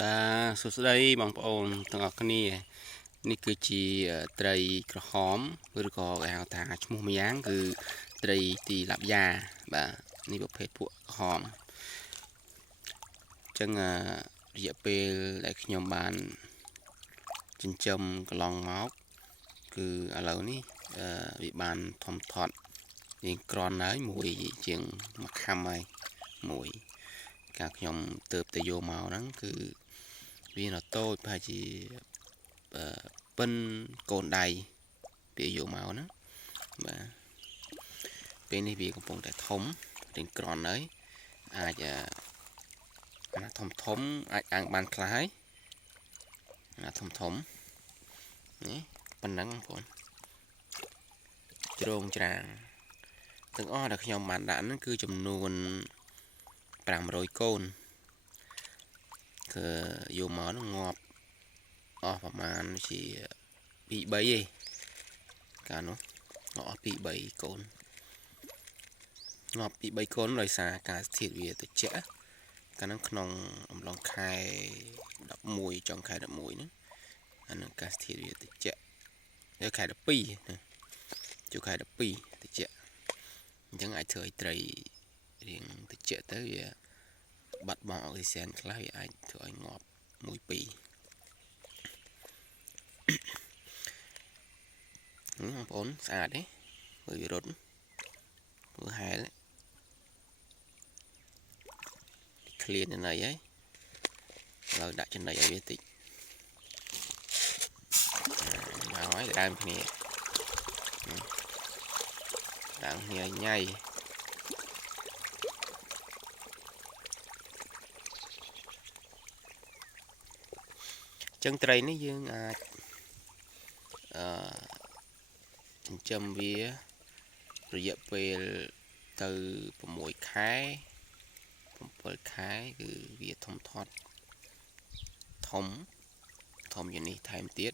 សួស្តីបងប្អូនទាំងអស់គ្នានេះគឺជាត្រីក្រហមឬក៏គេហៅថាឈ្មោះម្យ៉ាងគឺត្រីទីឡាប់យ៉ាបាទនេះប្រភេទពួកក្រហមអញ្ចឹងរយៈពេលដែលខ្ញុំបានចិញ្ចឹមកន្លងមកគឺឥឡូវនេះវាបានធំធាត់រៀងក្រាន់ហើយមួយជាងមួយខាំហើយមួយកាលខ្ញុំទៅយកមកហ្នឹងគឺវានៅតូចប្រហែលជាប៉ិនកូនដៃពេលយកមកហ្នឹងបាទពេលនេះវាកំពុងតែធំរៀងក្រាន់ហើយអាចអាធំអាចអាំងបានខ្លះហើយអាធំនេះប៉ុណ្ណឹងបងប្អូនជ្រងច្រាងទាំងអស់ដែលខ្ញុំបានដាក់ហ្នឹងគឺចំនួន500កូនគឺយកមកហ្នឹងងាប់អស់ប្រហែលជា2-3ឯងកាលនោះអស់2-3កូនងាប់2-3កូនដោយសារការស្ថិតវាត្រជាក់កាលហ្នឹងក្នុងអំឡុងខែ11ចុងខែ11ហ្នឹងអានឹងការស្ថិតវាត្រជាក់នៅខែ12ណាចូលខែ12ត្រជាក់អញ្ចឹងអាចធ្វើឲ្យត្រីរៀងត្រជាក់ទៅវាបាត់បង់អុកស៊ីសែនខ្លះវាអាចធ្វើឲ្យងាប់1-2បងប្អូនស្អាតទេមើលវារត់មើលហែលឃ្លាននៅណីហើយឥឡូវដាក់ចំណីឲ្យវាតិចមកហើយដើមគ្នាញ៉ៃចឹងត្រីនេះយើងអាចចិញ្ចឹមវារយៈពេលទៅ6ខែ7ខែគឺវាធំធាត់ធំយ៉ាងនេះថែមទៀត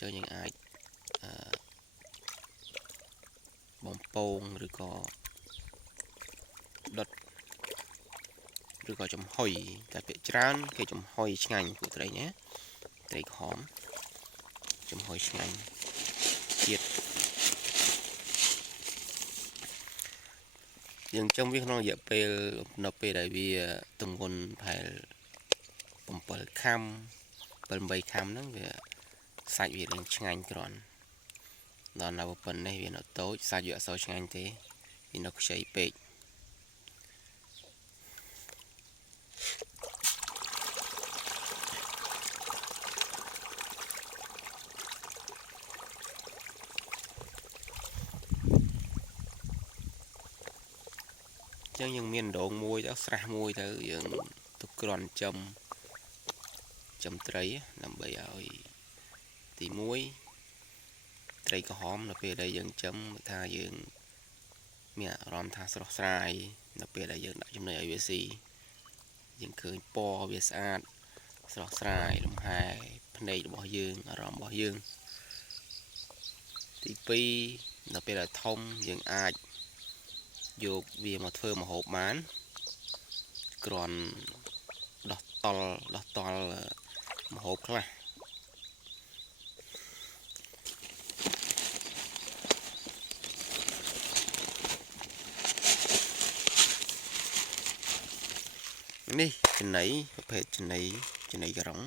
ចឹងយើងអាចបំពងឬក៏ដុតឬក៏ចំហុយតែពាក្យច្រើនគេចំហុយឆ្ងាញ់ពួកត្រីណាត្រីក្រហមចំហុយឆ្ងាញ់ជាតិយើងចំវាក្នុងរយៈពេលនៅពេលដែលវាទម្ងន់ប្រហែល7ខាំ7-8ខាំហ្នឹងវាសាច់វានឹងឆ្ងាញ់គ្រាន់ដល់នៅប៉ុណ្ណេះវានៅតូចសាច់វាអត់សូវឆ្ងាញ់ទេវានៅខ្ចីពេកចឹងយើងមានដងមួយទៅស្រះមួយទៅយើងទុកគ្រាន់ចំត្រីដើម្បីឲ្យទី1ត្រីក្រហមនៅពេលដែលយើងចំថាយើងមានអារម្មណ៍ថាស្រស់ស្រាយនៅពេលដែលយើងដាក់ចំណីឲ្យវាស៊ីយើងឃើញពណ៌វាស្អាតស្រស់ស្រាយលំហែភ្នែករបស់យើងអារម្មណ៍របស់យើងទី2នៅពេលដែលធំយើងអាចយកវាមកធ្វើម្ហូបបានគ្រាន់ដោះតល់ម្ហូបខ្លះនេះចំណីប្រភេទចំណីក្រុង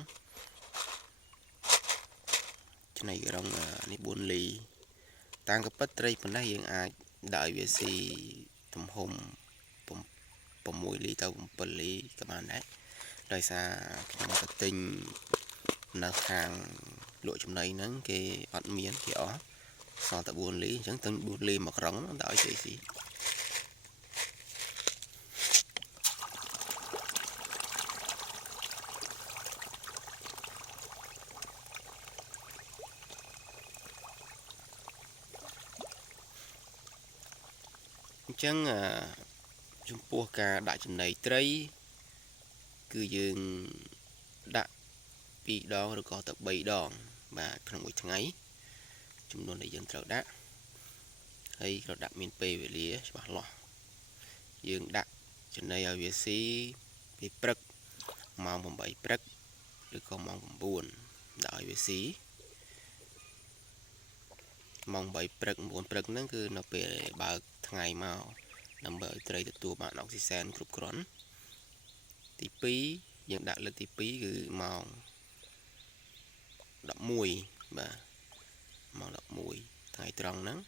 នេះ4លីតាមកពិតត្រីប៉ុណ្ណេះយើងអាចដាក់ឲ្យវាស៊ីទំហំ6លីទៅ7លីក៏បានដែរដោយសារខ្ញុំទៅទិញនៅខាងលក់ចំណីហ្នឹងគេអត់មានគេអស់សល់តែ4លីអញ្ចឹងទិញ4លីមកក្រុងដាក់ឲ្យគេស៊ីអញ្ចឹងចំពោះការដាក់ចំណីត្រីគឺយើងដាក់2ដងឬក៏ទៅ3ដងបាទក្នុងមួយថ្ងៃចំនួនដែលយើងត្រូវដាក់ហើយត្រូវដាក់មានពេលវេលាច្បាស់លាស់យើងដាក់ចំណីឲ្យវាស៊ីពីព្រឹកម៉ោង8ព្រឹក ឬក៏ម៉ោង9ដាក់ឲ្យវាស៊ីម៉ោង8ព្រឹក9ព្រឹកហ្នឹងគឺនៅពេលបើកថ្ងៃមកដើម្បីឲ្យត្រីទទួលបានអុកស៊ីសែនគ្រប់គ្រាន់ទី2យើងដាក់លើកទី2គឺម៉ោង11បាទម៉ោង11ថ្ងៃត្រង់ហ្នឹង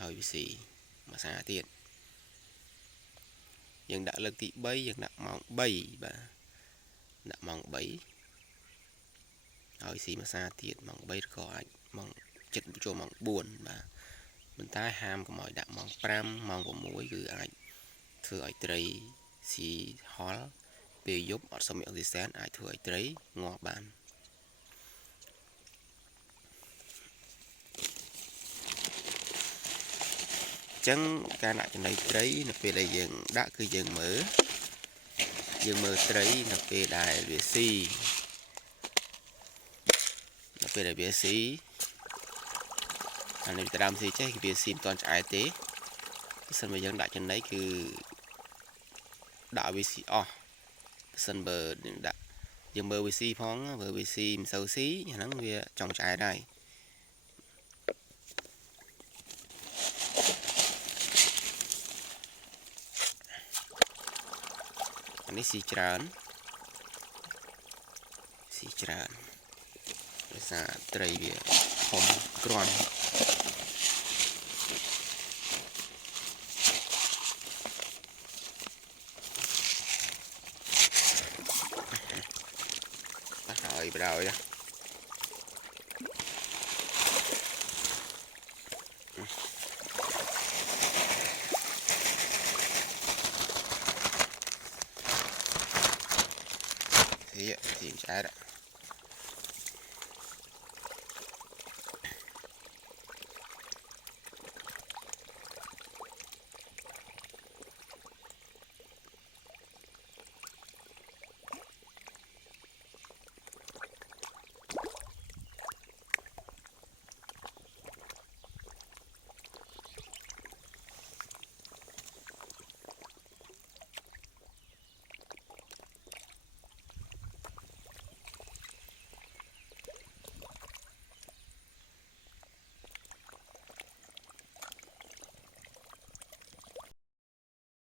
ឲ្យវាស៊ីមួយសាទៀតយើងដាក់លើកទី3យើងដាក់ម៉ោង3បាទដាក់ម៉ោង3ឲ្យស៊ីមួយសាទៀតម៉ោង3ឬក៏អាចម៉ោង7ចូលម៉ោង4បាទប៉ុន្តែហាមកុំឲ្យដាក់ម៉ោង5ម៉ោង6គឺអាចធ្វើឲ្យត្រីស៊ីហល់ពេលយប់អត់សមអុកស៊ីសែនអាចធ្វើឲ្យត្រីងាប់បានចឹងការដាក់ចំណីត្រីនៅពេលដែលយើងដាក់គឺយើងមើលត្រីនៅពេលដែលវាស៊ីនៅពេលដែលវាស៊ីអានេះទៅដើមស៊ីចេះវាស៊ីមិនទាន់ឆ្អែតទេបើសិនបើយើងដាក់ចំណីគឺដាក់វាស៊ីអស់បើសិនបើដាក់យើងមើលវាស៊ីផងបើវាស៊ីមិនសូវស៊ីអាហ្នឹងវាចង់ឆ្អែតហើយនេះស៊ីច្រើនដោយសារត្រីវាធំគ្រាន់ហើយបដ ாய் thì chả đó